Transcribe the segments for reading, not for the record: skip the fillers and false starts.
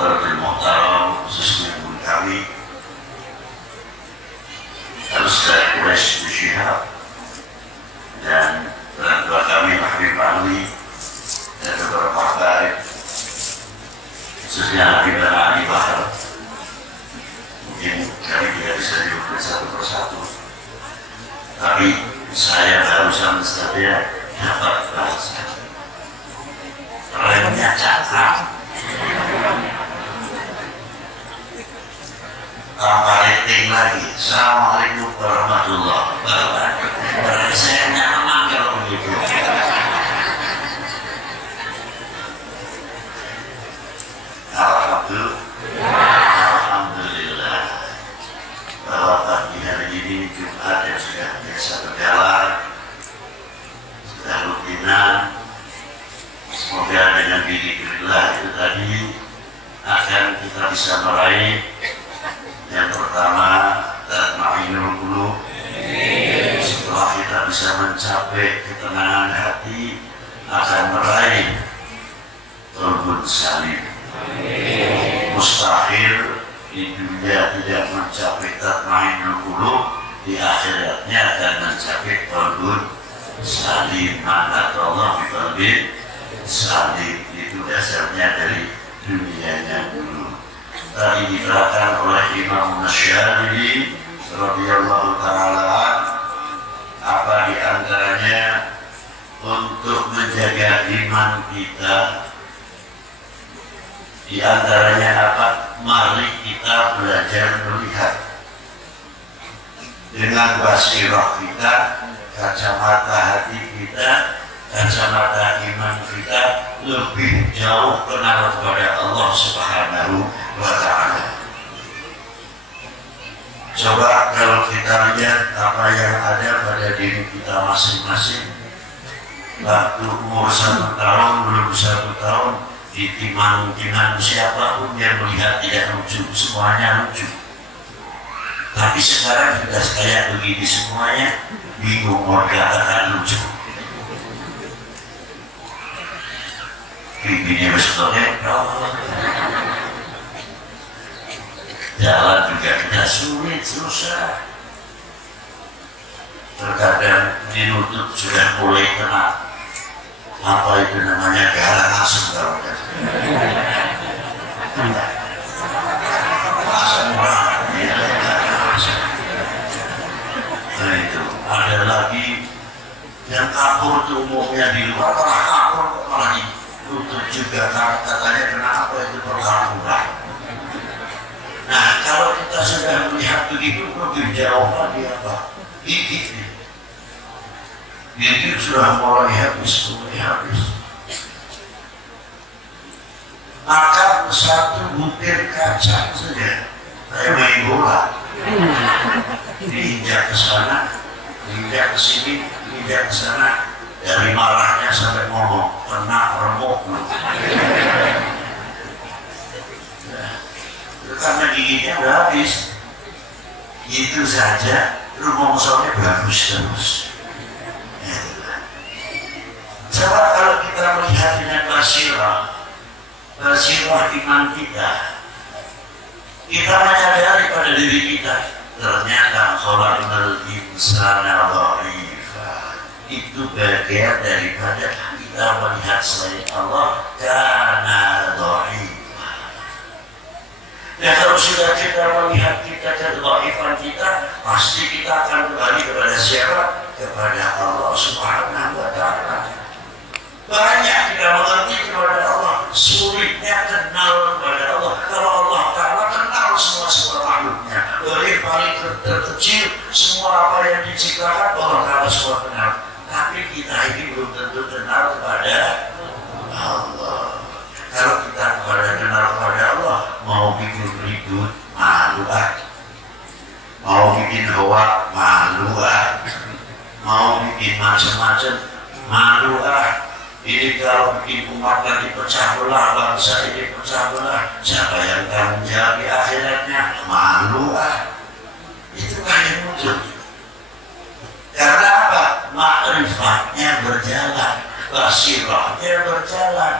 Hadratul Muhtaram, khususnya Bung kami Al-Ustaz Quraish Syihab dan orang kami Habib Ali dan beberapa habaib, khususnya Habib Ali Bahar. Mungkin kami tidak bisa diukur satu persatu, tapi saya barusan saja dapat bahasa remnya cakap tanpa rating lagi. Assalamualaikum warahmatullahi wabarakatuh. Berarti saya nyaman kalau begitu. Alhamdulillah bahwa pagi hari ini Jumat yang sudah biasa berjalan, sudah rutinan. Semoga dengan bidzikrillah itu tadi akan kita bisa meraih yang pertama tatma'innul qulub. Setelah kita bisa mencapai ketenangan hati, akan meraih qalbun salim. Mustahil di dunia tidak mencapai tatma'innul qulub, di akhiratnya akan mencapai qalbun salim. Maka Allah biqalbin salim, itu dasarnya dari dunianya dulu. Tadi diterangkan oleh Imam Nasyari radhiyallahu ta'ala apa diantaranya untuk menjaga iman kita. Diantaranya apa? Mari kita belajar melihat dengan basirah kita, kacamata hati kita, kacamata iman kita lebih jauh kenal kepada Allah Subhanahu wa ta'ala. Coba kalau kita lihat apa yang ada pada diri kita masing-masing, waktu umur 1 tahun, belum 1 tahun, ditimang-timang siapapun yang melihat tidak lucu, semuanya lucu. Tapi sekarang sudah kayak begini semuanya, bingung mau dikatakan lucu. Pipinya besoknya, jalan juga tidak sulit, susah. Terkadang menutup sudah mulai kena apa itu namanya galang asam kalau nah itu ada lagi yang kapur itu umumnya di luar, orang kapur apalagi tutup juga katanya kenapa itu perkampungan. Nah kalau kita sudah melihat begitu lebih jauh lagi apa? Gigi sudah mulai habis. Maka satu butir kacang saja kayak main bola, diinjak ke sana, diinjak ke sini, diinjak ke sana, dari marahnya sampai ngomong kena remuk. Karena giginya udah habis, itu saja rumongsonya bagus terus. Coba kalau kita melihat dengan basirah iman kita menyadari pada diri kita, ternyata khalaqal insana dha'ifa, itu bagian daripada kita melihat selain Allah kana dha'ifa. Dan kalau sudah kita melihat kita kedhaifan kita, pasti kita akan kembali kepada siapa? Kepada Allah Subhanahu wa ta'ala. Banyak kita mengerti kepada Allah, sulitnya kenal kepada Allah. Kalau Allah Ta'ala kenal semua makhluknya, dari paling terkecil semua apa yang diciptakan Allah Ta'ala semua kenal. Tapi kita ini belum tentu kenal kepada Allah. Kalau kita kenal kepada Allah, mau bikin ribut, malu mau bikin hoak, malu mau bikin macam-macam, malu Ini kalau bikin umat nanti pecah belah, bangsa ini pecah belah, siapa yang tanggung jawab di akhiratnya? Malu itu kan yang muncul. Karena apa? Ma'rifatnya berjalan, basirahnya berjalan.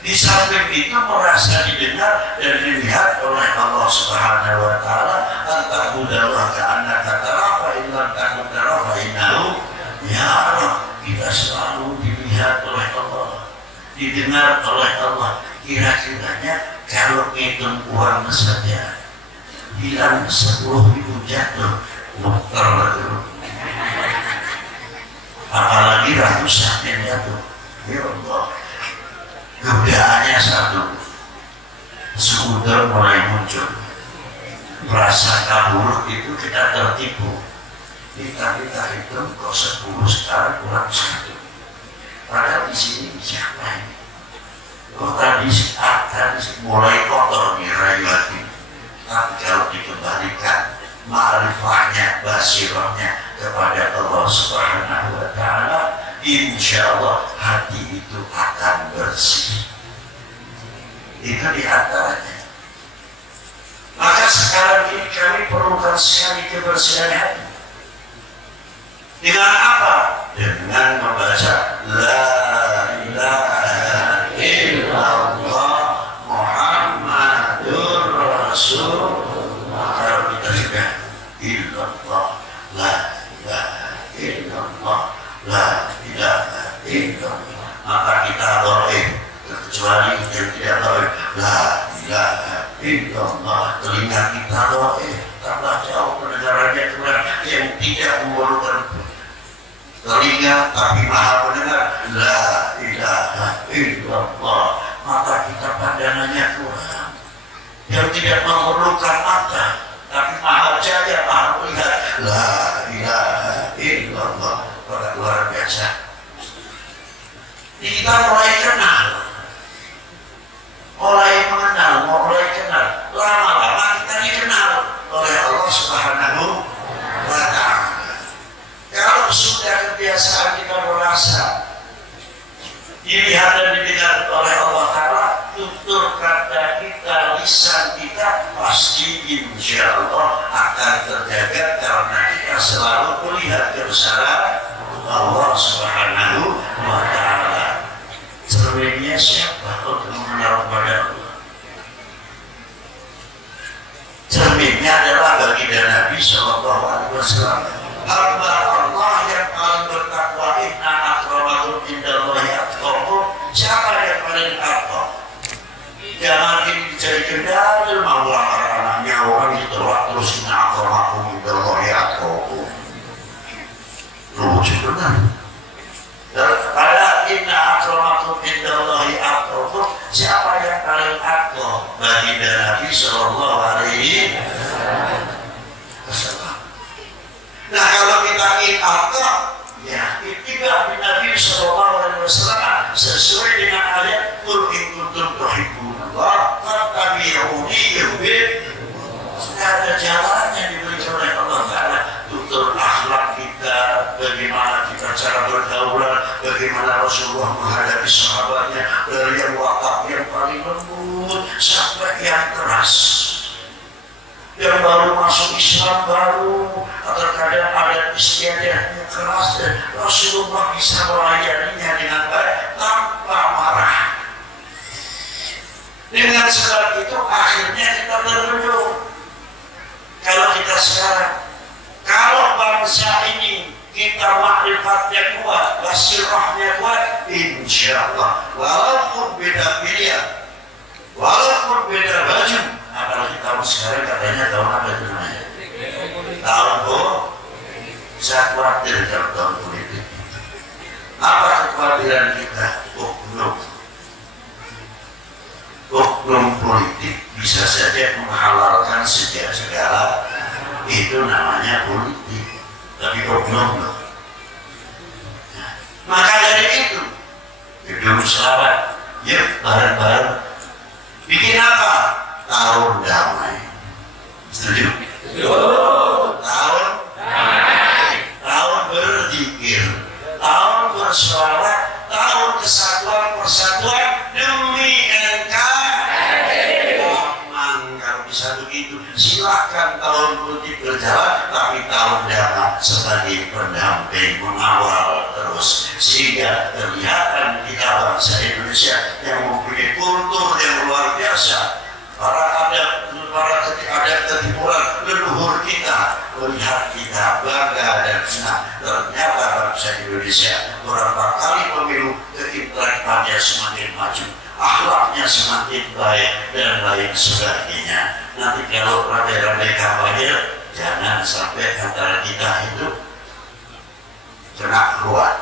Di samping itu merasa didengar dan dilihat oleh Allah Subhanahu wa taala. Antaqudallah ka'annaka tarafa illam takun tarafa innahu yara. Kita selalu dilihat oleh Allah, didengar oleh Allah. Kira-kiranya kalau ngitung uang saja hilang 10.000 jatuh muter dulu, apalagi ratusan yang jatuh. Ya Allah, godaannya satu, sudah mulai muncul prasangka buruk itu, kita tertipu. Kita hitung kok 10 sekarang kurang 1. Padahal di sini siapa ini? Oh tadi mulai kotor nih rayu hati. Tapi kalau dikembalikan ma'rifahnya, basirahnya kepada Allah Subhanahu wa taala, insya Allah hati itu akan bersih. Itu diantaranya. Maka sekarang ini kami perlukan sekali kebersihan hati. Dengan apa? Dengan membaca La ilaha illallah Muhammadur Rasulullah. Kalau kita sudah illallah, la ilaha illallah, la ilaha illallah, maka kita doa. Kecuali yang tidak doa la ilaha illallah, telinga kita doa tambah jauh pendengarannya kurang. Yang tidak memerlukan telinga tapi maha mendengar la ilaha illallah, maka kita pandangannya kurang. Yang tidak memerlukan mata tapi maha jaya, maha melihat la ilaha illallah, pada luar biasa. Ini kita mulai kenal, mulai mengenal, mulai kenal. Lama-lama kita dikenal oleh Allah Subhanahu wa ta'ala. Kalau sudah kebiasaan kita merasa dilihat dan didengar oleh Allah Ta'ala, tutur kata kita, lisan kita pasti insya Allah akan terjaga karena kita selalu melihat kebesaran Allah Subhanahu wa ta'ala. Cerminnya siapa untuk mengenal kepada Allah? Cerminnya adalah baginda Nabi Sallallahu Alaihi Wasallam, hamba Allah yang paling bertakwa. Inna akramakum indallahi atqakum. Siapa yang paling takwa? Jangan ini dijadikan dalil mau anaknya orang ditolak terus. Inna akramakum indallahi atqakum. Lucu benar. Ada inna akramakum indallahi atqakum. Siapa yang paling takwa? Baginda Nabi Sallallahu Alaihi Wasallam. Nah kalau kita ingin akal, ya ittiba' bin Nabi Sallallahu Alaihi Wasallam sesuai dengan ayat Qul in kuntum tuhibbunallah fattabi'uni yuhibbukum. Sudah ada jalannya diberikan oleh Allah Ta'ala. Tutur akhlak kita, bagaimana kita cara bergaulan, bagaimana Rasulullah menghadapi sahabatnya, dari yang wakaf yang paling lembut sampai yang keras. Yang baru masuk Islam baru, terkadang ada istiadatnya keras, dan Rasulullah bisa melayaninya dengan baik tanpa marah. Dengan sebab itu akhirnya kita terbentuk. Kalau kita sekarang, kalau bangsa ini kita ma'rifatnya kuat, basirahnya kuat, insya Allah walaupun beda pilihan, walaupun beda baju. Apalagi tahun sekarang katanya tahun apa itu namanya? Tahun saya khawatir kalau tahun politik. Apa kekhawatiran kita? Oknum politik bisa saja menghalalkan segala itu namanya politik, tapi oknum loh. Maka dari itu gedung selamat, yuk bareng-bareng bikin apa? Tahun damai. Setuju? Tahun damai, tahun berzikir, tahun bersolawat, tahun kesatuan persatuan demi NKRI. Kalau bisa begini begitu. Silakan tahun politik berjalan, tapi tahun datang sebagai pendamping mengawal terus, sehingga kelihatan kita bangsa Indonesia yang mempunyai kultur yang luar biasa. Para ketimuran leluhur kita melihat kita bangga dan senang. Ternyata bangsa Indonesia beberapa kali pemilu keintelektualnya semakin maju, akhlaknya semakin baik dan lain sebagainya. Nanti kalau ramai-ramai kampanye, jangan sampai antara kita itu kena hoak.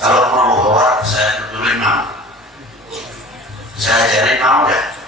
Kalau mau hoak, saya tutulin mau. Saya jadi mau ya.